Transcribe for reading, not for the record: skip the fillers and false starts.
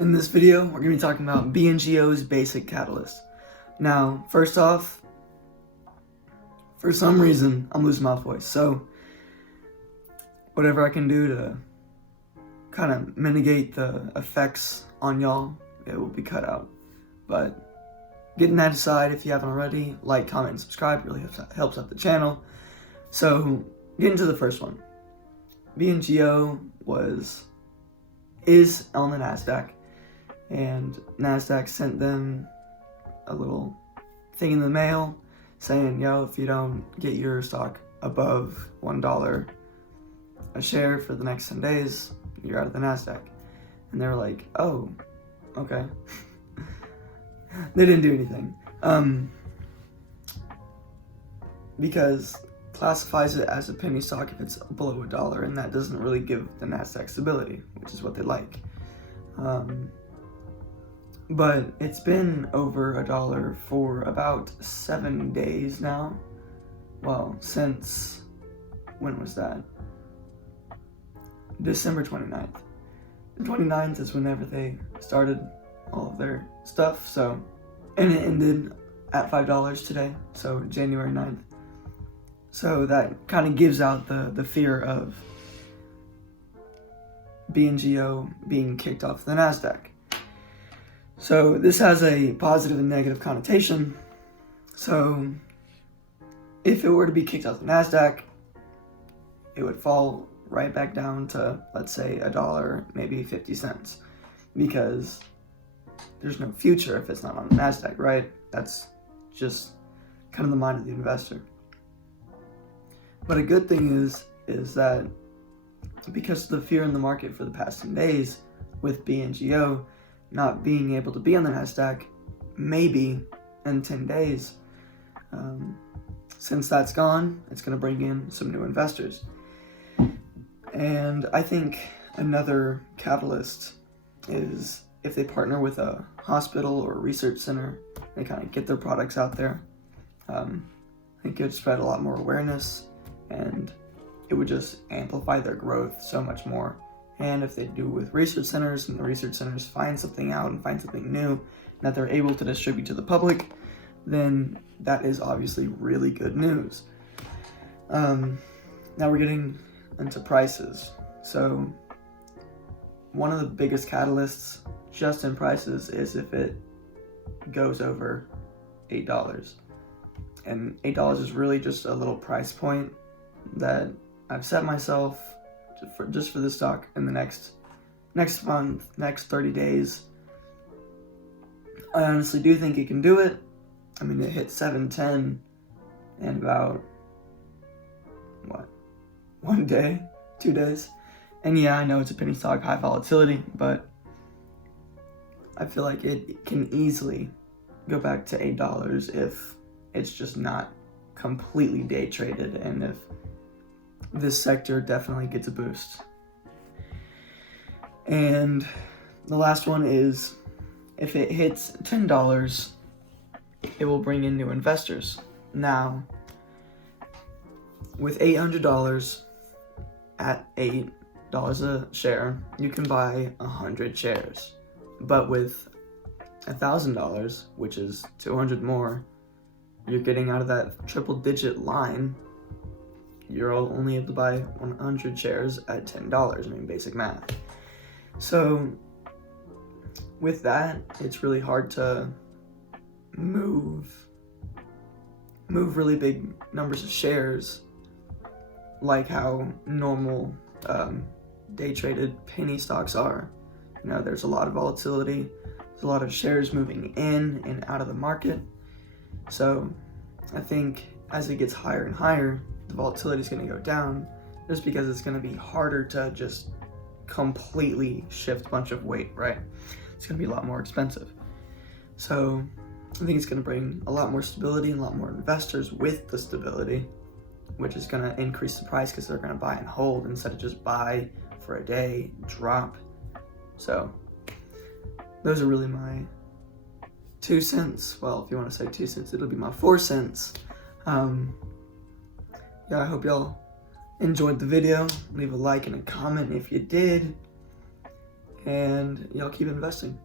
In this video, we're going to be talking about BNGO's basic catalyst. Now, first off, for some reason, I'm losing my voice, so whatever I can do to kind of mitigate the effects on y'all, it will be cut out. But getting that aside, if you haven't already, like, comment, and subscribe. It really helps out the channel. So, getting to the first one. BNGO is on the NASDAQ. And NASDAQ sent them a little thing in the mail saying, yo, if you don't get your stock above $1 a share for the next 10 days, you're out of the NASDAQ. And they were like, oh, okay. They didn't do anything. Because classifies it as a penny stock if it's below $1, and that doesn't really give the NASDAQ stability, which is what they like. But it's been over $1 for about 7 days now. Well, since, when was that? December 29th. The 29th is whenever they started all of their stuff, so, and it ended at $5 today, so January 9th. So that kind of gives out the fear of BNGO being kicked off the NASDAQ. So this has a positive and negative connotation. So if it were to be kicked off the NASDAQ, it would fall right back down to, let's say, $1, maybe 50 cents, because there's no future if it's not on the NASDAQ, right? That's just kind of the mind of the investor. But a good thing is that because of the fear in the market for the past 10 days with BNGO not being able to be on the NASDAQ, maybe in 10 days, since that's gone, it's going to bring in some new investors. And I think another catalyst is if they partner with a hospital or a research center, they kind of get their products out there. I think it would spread a lot more awareness, and it would just amplify their growth so much more. And if they do with research centers, and the research centers find something out and find something new that they're able to distribute to the public, then that is obviously really good news. Now we're getting into prices. So one of the biggest catalysts just in prices is if it goes over $8. And $8 is really just a little price point that I've set myself just for this stock in the next month, next 30 days. I honestly do think it can do it. I mean, it hit 710 in about, 1 day, 2 days. And yeah, I know it's a penny stock, high volatility, but I feel like it can easily go back to $8 if it's just not completely day traded, and if this sector definitely gets a boost. And the last one is if it hits $10, it will bring in new investors. Now, with $800 at $8 a share, you can buy 100 shares. But with $1,000, which is 200 more, you're getting out of that triple digit line. You're only able to buy 100 shares at $10. I mean, basic math. So with that, it's really hard to move really big numbers of shares like how normal day traded penny stocks are. You know, there's a lot of volatility. There's a lot of shares moving in and out of the market. So I think as it gets higher and higher, the volatility is going to go down, just because it's going to be harder to just completely shift a bunch of weight, right? It's going to be a lot more expensive. So I think it's going to bring a lot more stability and a lot more investors with the stability, which is going to increase the price because they're going to buy and hold instead of just buy for a day, drop. So those are really my 2 cents. Well, if you want to say 2 cents, it'll be my 4 cents. Yeah, I hope y'all enjoyed the video. Leave a like and a comment if you did. and y'all keep investing.